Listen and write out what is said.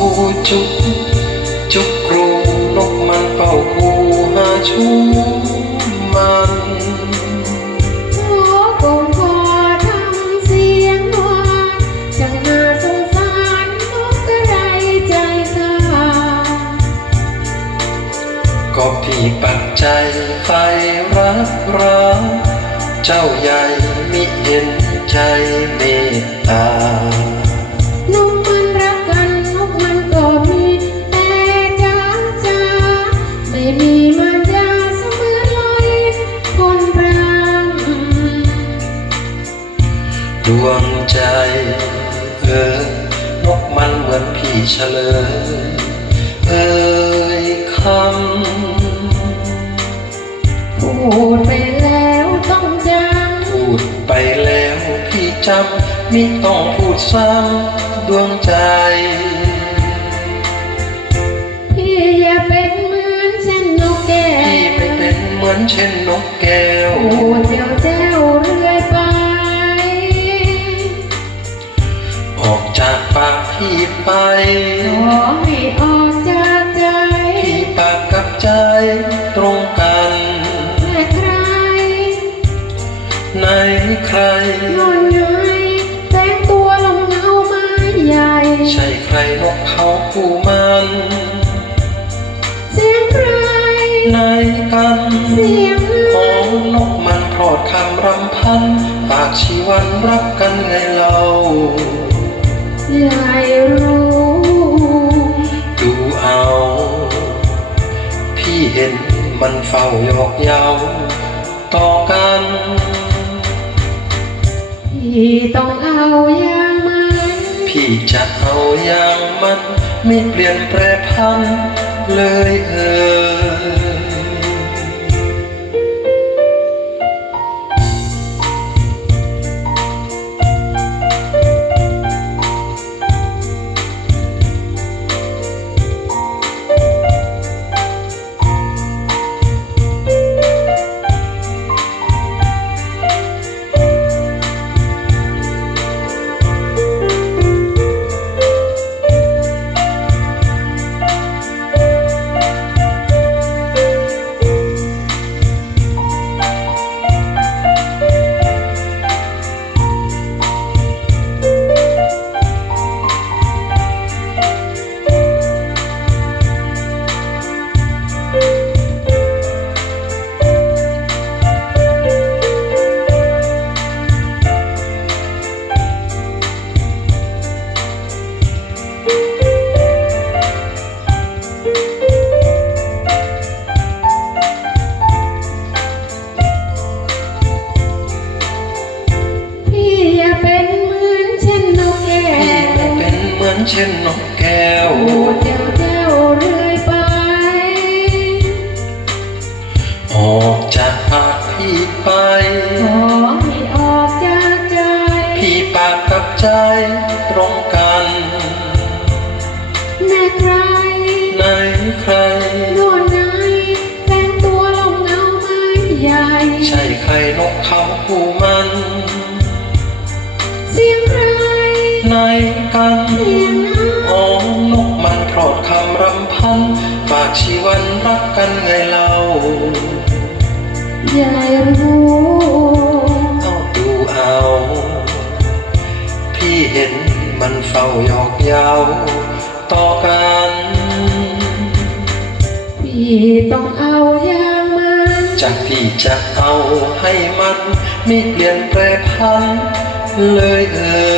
จุกจุกครูนกมันเฝ้าคูหาชูมันขอกงขอทำเสียงหวานช่างน่าสงสารนกกระไรใจขาดก็พี่ปักใจไฟรักรักเจ้าใหญ่มิเห็นใจเมตตา เหมือนพี่เฉลยเอ่ยคำำพูดไปแล้วต้องจำพูดไปแล้วพี่จำมิต้องพูดซ้ำดวงใจพี่อย่าเป็นเหมือนเช่นนกแก้พี่ไม่เป็นเหมือนเช่นนกแก้วพูดเจ้าแจ้ว ปากพี่ไปขอให้ออกจากใจพี่ปากกับใจตรงกันแต่ใคร ในใครนอนไงแต่งตัวลงเงาไม้ใหญ่ ใช่ใครนกเขาคู่มันเสียงใคร ในกันเสียงของนกมันพรอดคำรำพัน ปากชีวันรักกันไงเรา ใหญ่รู้ดูเอา พี่เห็นมันเฝ้าหยอกเย้าต่อกันพี่ต้องเอาอย่างมัน พี่จะเอาอย่างมัน ไม่เปลี่ยนแปรพันเลยเออ เป็นเหมือนเช่นนกแก้วพูดเจ้าแจ้วเรื่อยไป ออกจากปากพี่ไป ขอให้ออกจากใจ พี่ปากกับใจตรงกัน แน่ใครในใคร โน่นไงแต่งตัวลงเงาไม้ใหญ่ ใช่ใครนกเขาคู่มัน เสียงใคร ในกันเกกันไงเล่าำใหญ่รู้เอาดูเอา พี่เห็นมันเฝ้าหยอกเย้าต่อกัน พี่ต้องเอาอย่างมันจากพี่จะเอาให้มันไม่เปลี่ยนแปรพันเลยเอ่